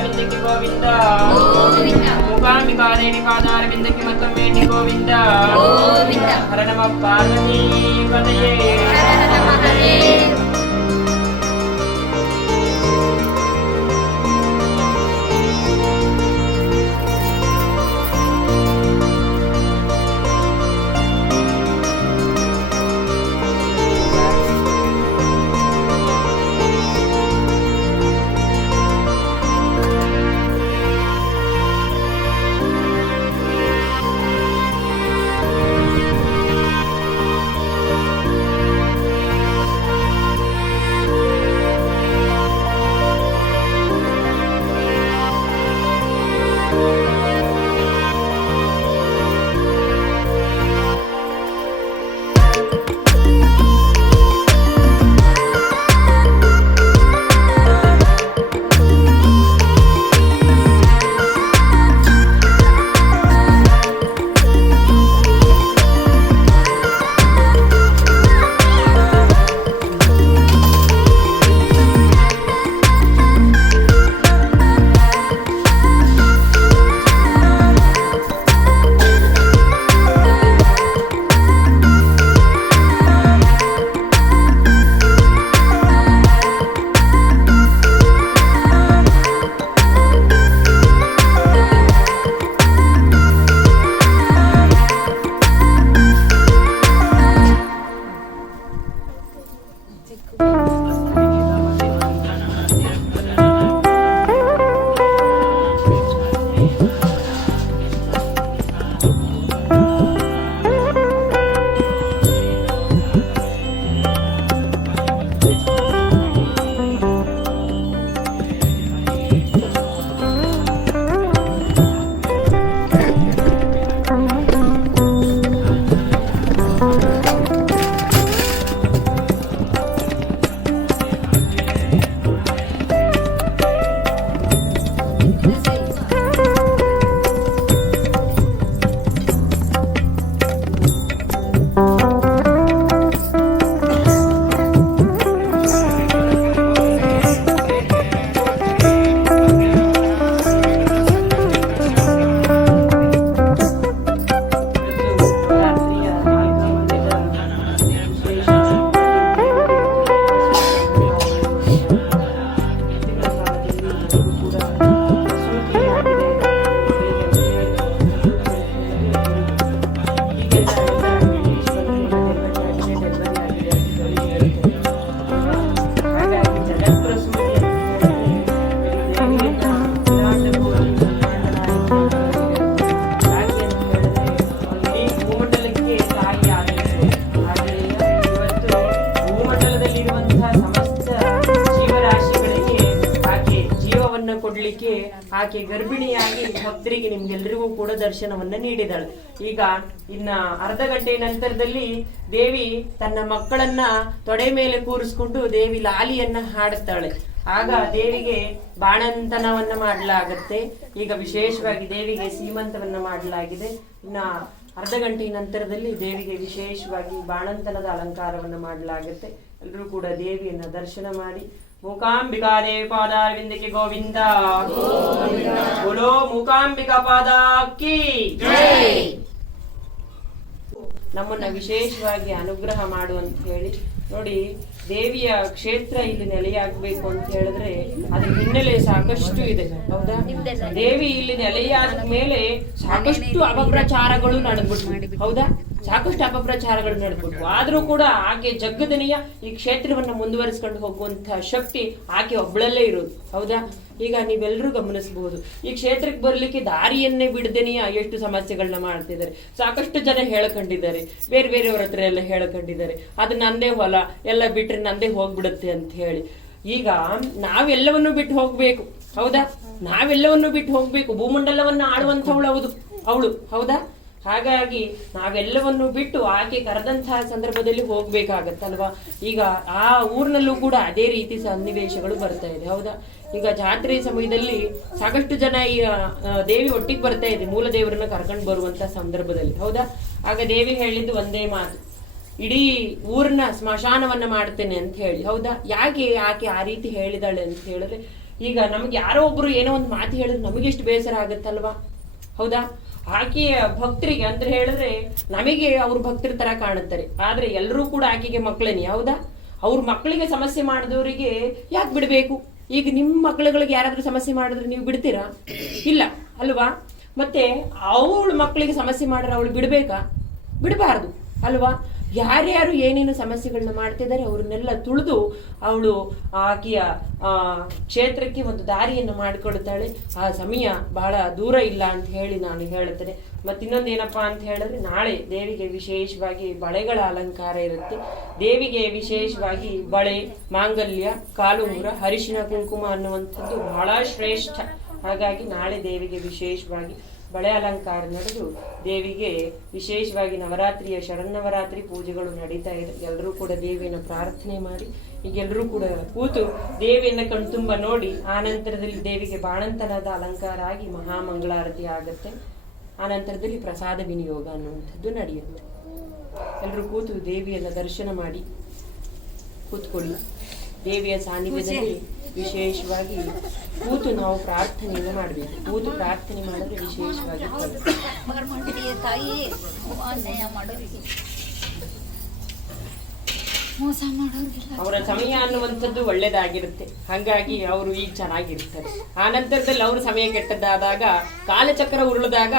ಪಾದಾರವಿಂದಕ್ಕೆ ಗೋವಿಂದ ಮೂಕಾಂಬಿಕಾ ದೇವಿ ಪಾದಾರವಿಂದಕ್ಕೆ ಮತ್ತೊಮ್ಮೆ ಗೋವಿಂದ ಹರ ನಮಃ ಪಾರ್ವತಿ ಪದಯೇ. ಕೊಡ್ಲಿಕ್ಕೆ ಆಕೆ ಗರ್ಭಿಣಿಯಾಗಿ ಭಕ್ತರಿಗೆ ನಿಮ್ಗೆಲ್ರಿಗೂ ಕೂಡ ದರ್ಶನವನ್ನ ನೀಡಿದಾಳೆ. ಈಗ ಇನ್ನ ಅರ್ಧ ಗಂಟೆ ನಂತರದಲ್ಲಿ ದೇವಿ ತನ್ನ ಮಕ್ಕಳನ್ನ ತೊಡೆ ಮೇಲೆ ಕೂರಿಸ್ಕೊಂಡು ದೇವಿ ಲಾಲಿಯನ್ನ ಹಾಡುತ್ತಾಳೆ. ಆಗ ದೇವಿಗೆ ಬಾಣಂತನವನ್ನ ಮಾಡಲಾಗತ್ತೆ. ಈಗ ವಿಶೇಷವಾಗಿ ದೇವಿಗೆ ಸೀಮಂತವನ್ನ ಮಾಡಲಾಗಿದೆ. ಇನ್ನ ಅರ್ಧ ಗಂಟೆ ನಂತರದಲ್ಲಿ ದೇವಿಗೆ ವಿಶೇಷವಾಗಿ ಬಾಣಂತನದ ಅಲಂಕಾರವನ್ನ ಮಾಡಲಾಗುತ್ತೆ. ಎಲ್ಲರೂ ಕೂಡ ದೇವಿಯನ್ನ ದರ್ಶನ ಮಾಡಿ ಮೂಕಾಂಬಿಕಾ ದೇವಿ ಪಾದಾರವಿಂದಕ್ಕೆ ಗೋವಿಂದ ಬೋಲೋ ಮೂಕಾಂಬಿಕಾ ಪಾದಕ್ಕೆ ಜೈ. ನಮ್ಮನ್ನ ವಿಶೇಷವಾಗಿ ಅನುಗ್ರಹ ಮಾಡುವಂತ ಹೇಳಿ ನೋಡಿ, ದೇವಿಯ ಕ್ಷೇತ್ರ ಇಲ್ಲಿ ನೆಲೆಯಾಗಬೇಕು ಅಂತ ಹೇಳಿದ್ರೆ ಅದ್ರ ಹಿನ್ನೆಲೆ ಸಾಕಷ್ಟು ಇದೆ, ಹೌದಾ? ದೇವಿ ಇಲ್ಲಿ ನೆಲೆಯಾದ ಮೇಲೆ ಸಾಕಷ್ಟು ಅಪಪ್ರಚಾರಗಳು ನಡೆದ್ಬಿಟ್ಟು, ಹೌದಾ? ಸಾಕಷ್ಟು ಅಪಪ್ರಚಾರಗಳು ನಡೆದ್ಬಿಟ್ಟು, ಆದ್ರೂ ಕೂಡ ಆಕೆ ಜಗ್ಗದನಿಯ ಈ ಕ್ಷೇತ್ರವನ್ನ ಮುಂದುವರಿಸಿಕೊಂಡು ಹೋಗುವಂತಹ ಶಕ್ತಿ ಆಕೆ ಒಬ್ಬಳಲ್ಲೇ ಇರೋದು, ಹೌದಾ? ಈಗ ನೀವೆಲ್ಲರೂ ಗಮನಿಸಬಹುದು, ಈ ಕ್ಷೇತ್ರಕ್ಕೆ ಬರ್ಲಿಕ್ಕೆ ದಾರಿಯನ್ನೇ ಬಿಡದೇನೆಯ ಎಷ್ಟು ಸಮಸ್ಯೆಗಳನ್ನ ಮಾಡ್ತಿದ್ದಾರೆ. ಸಾಕಷ್ಟು ಜನ ಹೇಳ್ಕೊಂಡಿದ್ದಾರೆ, ಬೇರೆ ಬೇರೆಯವ್ರ ಹತ್ರ ಎಲ್ಲ ಹೇಳ್ಕೊಂಡಿದ್ದಾರೆ, ಅದು ನಂದೇ ಹೊಲ, ಎಲ್ಲ ಬಿಟ್ರೆ ನಂದೇ ಹೋಗ್ಬಿಡುತ್ತೆ ಅಂತ ಹೇಳಿ. ಈಗ ನಾವೆಲ್ಲವನ್ನು ಬಿಟ್ಟು ಹೋಗ್ಬೇಕು, ಹೌದಾ? ನಾವೆಲ್ಲವನ್ನು ಬಿಟ್ಟು ಹೋಗ್ಬೇಕು. ಭೂಮಂಡಲವನ್ನ ಆಳುವಂಥವಳು ಅವಳು, ಹೌದಾ? ಹಾಗಾಗಿ ನಾವೆಲ್ಲವನ್ನು ಬಿಟ್ಟು ಆಕೆ ಕರೆದಂತಹ ಸಂದರ್ಭದಲ್ಲಿ ಹೋಗ್ಬೇಕಾಗತ್ತಲ್ವಾ? ಈಗ ಆ ಊರಿನಲ್ಲೂ ಕೂಡ ಅದೇ ರೀತಿ ಸನ್ನಿವೇಶಗಳು ಬರ್ತಾ ಇದೆ, ಹೌದಾ? ಈಗ ಜಾತ್ರೆ ಸಮಯದಲ್ಲಿ ಸಾಕಷ್ಟು ಜನ ಈ ದೇವಿ ಒಟ್ಟಿಗೆ ಬರ್ತಾ ಇದೆ, ಮೂಲ ದೇವರನ್ನ ಕರ್ಕೊಂಡು ಬರುವಂತ ಸಂದರ್ಭದಲ್ಲಿ, ಹೌದಾ? ಆಗ ದೇವಿ ಹೇಳಿದ್ದು ಒಂದೇ ಮಾತು, ಇಡೀ ಊರನ್ನ ಸ್ಮಶಾನವನ್ನ ಮಾಡ್ತೇನೆ ಅಂತ ಹೇಳಿ, ಹೌದಾ? ಯಾಕೆ ಆಕೆ ಆ ರೀತಿ ಹೇಳಿದಾಳೆ ಅಂತ ಹೇಳಿದ್ರೆ, ಈಗ ನಮ್ಗೆ ಯಾರೋ ಒಬ್ರು ಏನೋ ಒಂದು ಮಾತು ಹೇಳಿದ್ರೆ ನಮಗೆ ಎಷ್ಟು ಬೇಸರ ಆಗುತ್ತಲ್ವಾ? ಹೌದಾ? ಆಕೆಯ ಭಕ್ತರಿಗೆ ಅಂದ್ರೆ ಹೇಳಿದ್ರೆ ನಮಗೆ ಅವ್ರ ಭಕ್ತರ ತರ ಕಾಣುತ್ತಾರೆ, ಆದ್ರೆ ಎಲ್ಲರೂ ಕೂಡ ಆಕೆಗೆ ಮಕ್ಕಳೇನೆ. ಹೌದಾ? ಅವ್ರ ಮಕ್ಕಳಿಗೆ ಸಮಸ್ಯೆ ಮಾಡಿದವರಿಗೆ ಯಾಕೆ ಬಿಡ್ಬೇಕು? ಈಗ ನಿಮ್ಮ ಮಕ್ಕಳುಗಳಿಗೆ ಯಾರಾದ್ರೂ ಸಮಸ್ಯೆ ಮಾಡಿದ್ರೆ ನೀವು ಬಿಡ್ತೀರಾ? ಇಲ್ಲ ಅಲ್ವಾ? ಮತ್ತೆ ಅವಳ ಮಕ್ಕಳಿಗೆ ಸಮಸ್ಯೆ ಮಾಡ್ರೆ ಅವಳು ಬಿಡ್ಬೇಕಾ? ಬಿಡಬಾರ್ದು ಅಲ್ವಾ? ಯಾರ್ಯಾರು ಏನೇನು ಸಮಸ್ಯೆಗಳನ್ನ ಮಾಡ್ತಿದ್ದಾರೆ ಅವ್ರನ್ನೆಲ್ಲ ತುಳಿದು ಅವಳು ಆಕೆಯ ಕ್ಷೇತ್ರಕ್ಕೆ ಒಂದು ದಾರಿಯನ್ನು ಮಾಡಿಕೊಳ್ತಾಳೆ. ಆ ಸಮಯ ಬಹಳ ದೂರ ಇಲ್ಲ ಅಂತ ಹೇಳಿ ನಾನು ಹೇಳ್ತೇನೆ. ಮತ್ತಿನ್ನೊಂದೇನಪ್ಪಾ ಅಂತ ಹೇಳಿದ್ರೆ, ನಾಳೆ ದೇವಿಗೆ ವಿಶೇಷವಾಗಿ ಬಳೆಗಳ ಅಲಂಕಾರ ಇರುತ್ತೆ. ದೇವಿಗೆ ವಿಶೇಷವಾಗಿ ಬಳೆ, ಮಾಂಗಲ್ಯ, ಕಾಲುಂಗುರ, ಅರಿಶಿನ ಕುಂಕುಮ ಅನ್ನುವಂಥದ್ದು ಬಹಳ ಶ್ರೇಷ್ಠ. ಹಾಗಾಗಿ ನಾಳೆ ದೇವಿಗೆ ವಿಶೇಷವಾಗಿ ಬಳೆ ಅಲಂಕಾರ ನಡೆದು ದೇವಿಗೆ ವಿಶೇಷವಾಗಿ ನವರಾತ್ರಿಯ ಶರನ್ನವರಾತ್ರಿ ಪೂಜೆಗಳು ನಡೀತಾ ಇದೆ. ಎಲ್ಲರೂ ಕೂಡ ದೇವಿಯನ್ನು ಪ್ರಾರ್ಥನೆ ಮಾಡಿ ಈಗೆಲ್ಲರೂ ಕೂಡ ಕೂತು ದೇವಿಯನ್ನ ಕಣ್ತುಂಬ ನೋಡಿ, ಆನಂತರದಲ್ಲಿ ದೇವಿಗೆ ಬಾಣಂತನದ ಅಲಂಕಾರ ಆಗಿ ಮಹಾಮಂಗಳಾರತಿ ಆಗುತ್ತೆ. ಆನಂತರದಲ್ಲಿ ಪ್ರಸಾದ ವಿನಿಯೋಗ ಅನ್ನುವಂಥದ್ದು ನಡೆಯುತ್ತೆ. ಎಲ್ಲರೂ ಕೂತು ದೇವಿಯನ್ನ ದರ್ಶನ ಮಾಡಿ ಕೂತ್ಕೊಳ್ಳಿ. ದೇವಿಯ ಸಾನ್ನಿಧ್ಯದಲ್ಲಿ ವಿಶೇಷವಾಗಿ ಕೂತು ನಾವು ಪ್ರಾರ್ಥನೆಯನ್ನು ಮಾಡಬೇಕು. ಕೂತು ಪ್ರಾರ್ಥನೆ ಮಾಡಿದ್ರೆ ವಿಶೇಷವಾಗಿ ತಾಯಿ ಮೋಸ ಮಾಡೋರಿಲ್ಲ. ಅವರ ಸಮಯ ಅನ್ನುವಂಥದ್ದು ಒಳ್ಳೇದಾಗಿರುತ್ತೆ. ಹಾಗಾಗಿ ಅವರು ಈಗ ಚೆನ್ನಾಗಿರ್ತಾರೆ. ಆ ನಂತರದಲ್ಲಿ ಅವ್ರ ಸಮಯ ಕೆಟ್ಟದ್ದಾದಾಗ, ಕಾಲಚಕ್ರ ಉರುಳಿದಾಗ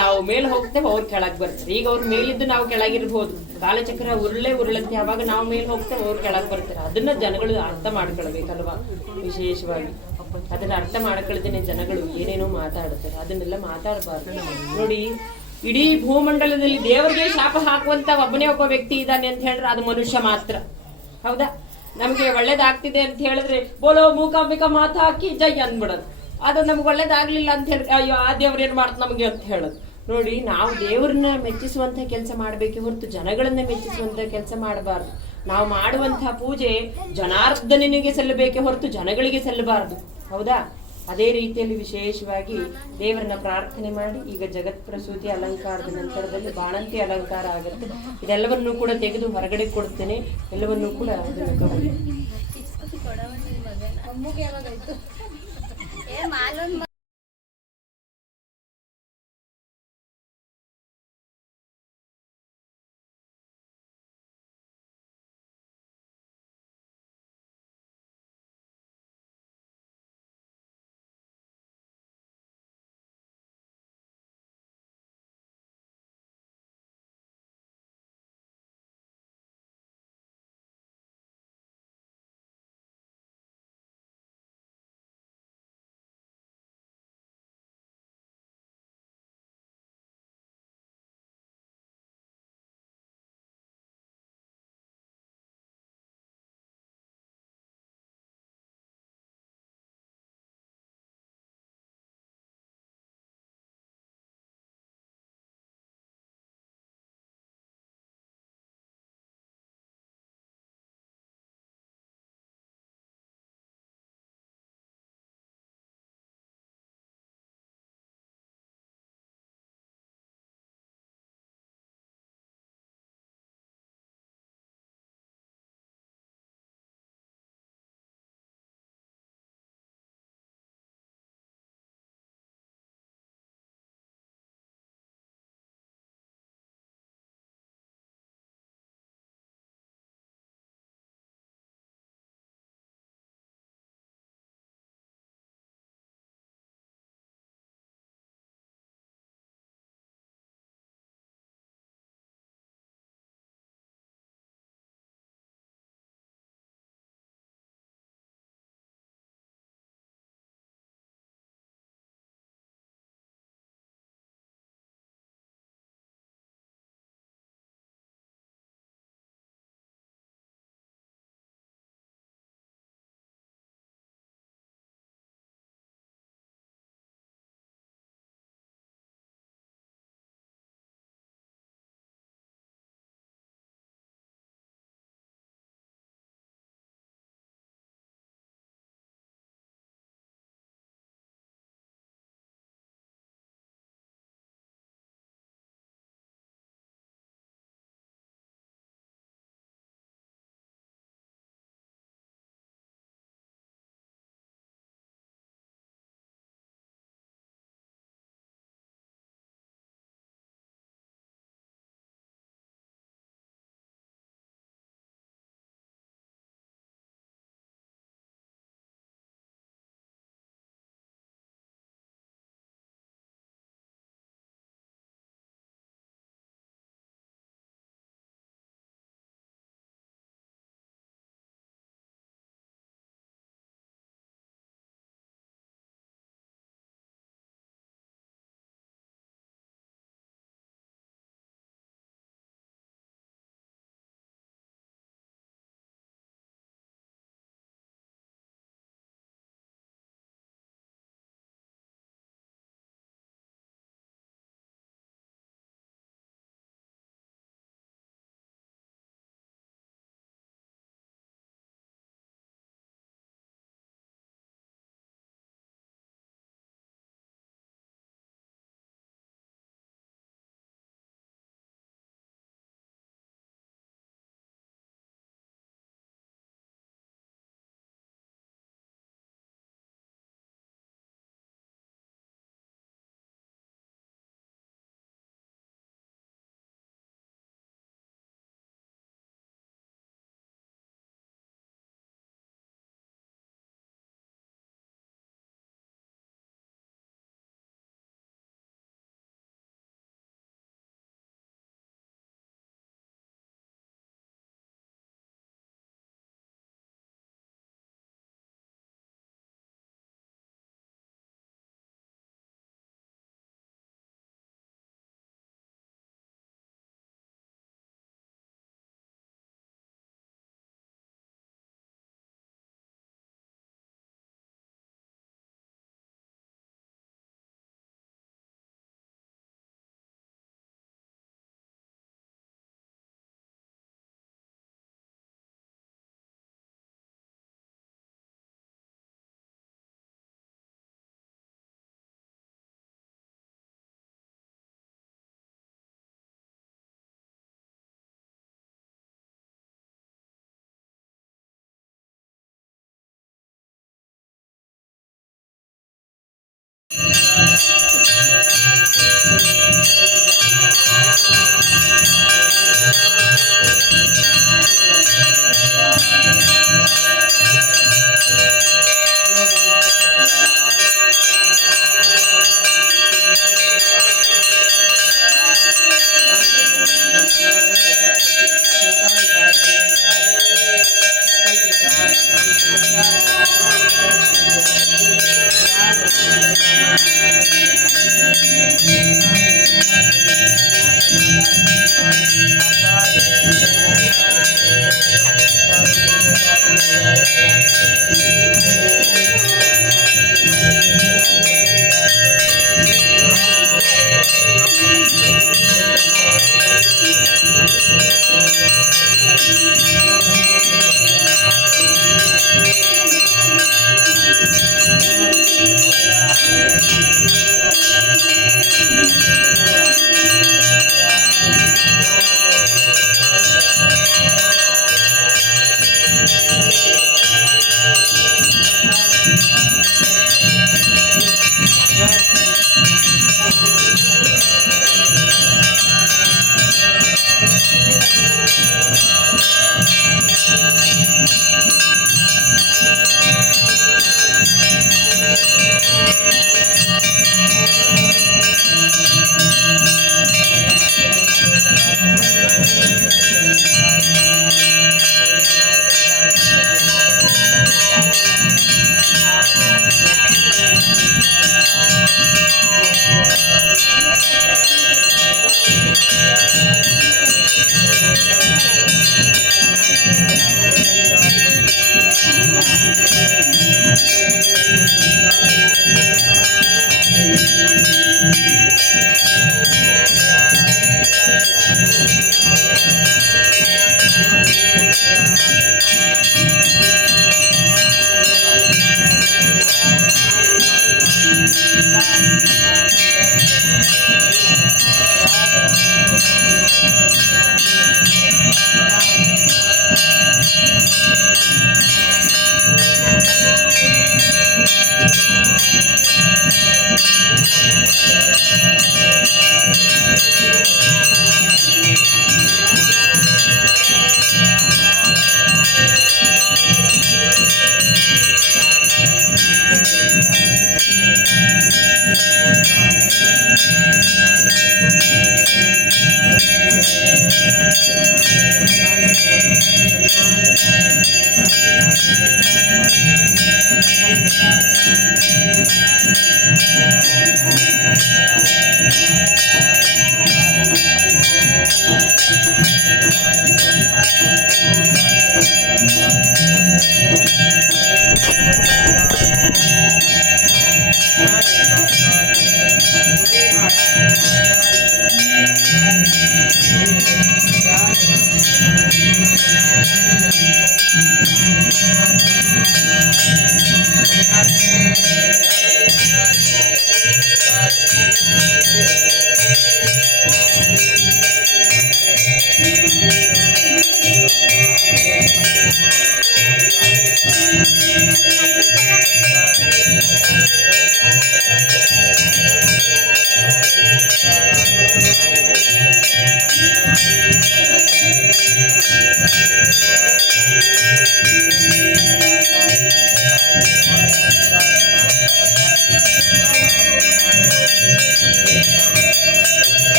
ನಾವು ಮೇಲೆ ಹೋಗ್ತೇವೆ, ಅವ್ರು ಕೆಳಗ್ ಬರ್ತಾರೆ. ಈಗ ಅವ್ರ ಮೇಲಿದ್ದು ನಾವು ಕೆಳಗಿರ್ಬೋದು, ಕಾಲಚಕ್ರ ಉರುಳಂತೆ ಅವಾಗ ನಾವು ಮೇಲೆ ಹೋಗ್ತೇವೆ, ಅವ್ರು ಕೆಳಗ್ ಬರ್ತಾರೆ. ಅದನ್ನ ಜನಗಳು ಅರ್ಥ ಮಾಡ್ಕೊಳ್ಬೇಕಲ್ವಾ? ವಿಶೇಷವಾಗಿ ಅದನ್ನ ಅರ್ಥ ಮಾಡ್ಕೊಳ್ದೇನೆ ಜನಗಳು ಏನೇನೋ ಮಾತಾಡ್ತಾರೆ. ಅದನ್ನೆಲ್ಲ ಮಾತಾಡಬಾರ್ದು. ನೋಡಿ, ಇಡೀ ಭೂಮಂಡಲದಲ್ಲಿ ದೇವರಿಗೆ ಶಾಪ ಹಾಕುವಂತ ಒಬ್ಬನೇ ಒಬ್ಬ ವ್ಯಕ್ತಿ ಇದ್ದಾನೆ ಅಂತ ಹೇಳಿದ್ರೆ ಅದು ಮನುಷ್ಯ ಮಾತ್ರ. ಹೌದಾ? ನಮ್ಗೆ ಒಳ್ಳೇದಾಗ್ತಿದೆ ಅಂತ ಹೇಳಿದ್ರೆ ಬೋಲೋ ಮೂಕಾಂಬಿಕ ಮಾತು ಹಾಕಿ ಜೈ ಅಂದ್ಬಿಡೋದು. ಅದು ನಮ್ಗೆ ಒಳ್ಳೇದಾಗ್ಲಿಲ್ಲ ಅಂತ ಹೇಳಿ ಅಯ್ಯೋ ಆ ದೇವ್ರ ಏನ್ ಮಾಡ್ತ ನಮ್ಗೆ ಅಂತ ಹೇಳೋದು. ನೋಡಿ, ನಾವು ದೇವ್ರನ್ನ ಮೆಚ್ಚಿಸುವಂತ ಕೆಲಸ ಮಾಡ್ಬೇಕೆ ಹೊರತು ಜನಗಳನ್ನ ಮೆಚ್ಚಿಸುವಂತ ಕೆಲಸ ಮಾಡಬಾರ್ದು. ನಾವು ಮಾಡುವಂತಹ ಪೂಜೆ ಜನಾರ್ದನಿಗೆ ಸಲ್ಲಬೇಕೆ ಹೊರತು ಜನಗಳಿಗೆ ಸಲ್ಲಬಾರದು. ಹೌದಾ? ಅದೇ ರೀತಿಯಲ್ಲಿ ವಿಶೇಷವಾಗಿ ದೇವರನ್ನ ಪ್ರಾರ್ಥನೆ ಮಾಡಿ ಈಗ ಜಗತ್ ಪ್ರಸೂತಿ ಅಲಂಕಾರದ ನಂತರದಲ್ಲಿ ಬಾಣಂತಿ ಅಲಂಕಾರ ಆಗುತ್ತೆ. ಇದೆಲ್ಲವನ್ನೂ ಕೂಡ ತೆಗೆದು ಹೊರಗಡೆ ಕೊಡ್ತೇನೆ. ಎಲ್ಲವನ್ನೂ ಕೂಡ ಅದನ್ನು ತಗೊಳ್ಳಿ.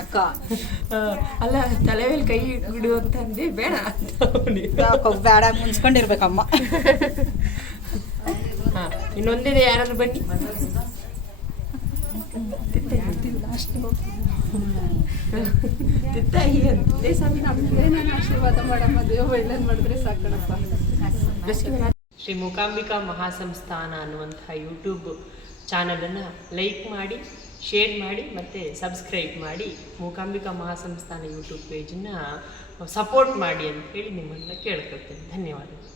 ಅಕ್ಕ ಅಲ್ಲ ತಲೆ ಮೇಲೆ ಕೈ ಬಿಡು ಅಂತ ಅಂದೆ ಬೇಡ ಬೇಡ ಮುನ್ಸ್ಕೊಂಡಿರ್ಬೇಕಮ್ಮ. ಇನ್ನೊಂದಿದೆ ಯಾರಾದ್ರೂ ಬನ್ನಿ ಮಾಡ್ತೀವಿ ಲಾಸ್ಟು. ತಾಯಿ ಅಂತೆ ಸ್ವಾಮಿ ಏನೇನು ಆಶೀರ್ವಾದ ಮಾಡಮ್ಮ, ದೇವ ಒಳ್ಳೇದು ಮಾಡಿದ್ರೆ ಸಾಕಣಪ್ಪ. ಶ್ರೀ ಮೂಕಾಂಬಿಕಾ ಮಹಾಸಂಸ್ಥಾನ ಅನ್ನುವಂತಹ ಯೂಟ್ಯೂಬ್ ಚಾನಲನ್ನು ಲೈಕ್ ಮಾಡಿ, ಶೇರ್ ಮಾಡಿ ಮತ್ತು ಸಬ್ಸ್ಕ್ರೈಬ್ ಮಾಡಿ ಮೂಕಾಂಬಿಕಾ ಮಹಾಸಂಸ್ಥಾನ ಯೂಟ್ಯೂಬ್ ಪೇಜನ್ನು ಸಪೋರ್ಟ್ ಮಾಡಿ ಅಂತ ಹೇಳಿ ನಿಮ್ಮನ್ನು ಕೇಳ್ಕೊಳ್ತೇನೆ. ಧನ್ಯವಾದಗಳು.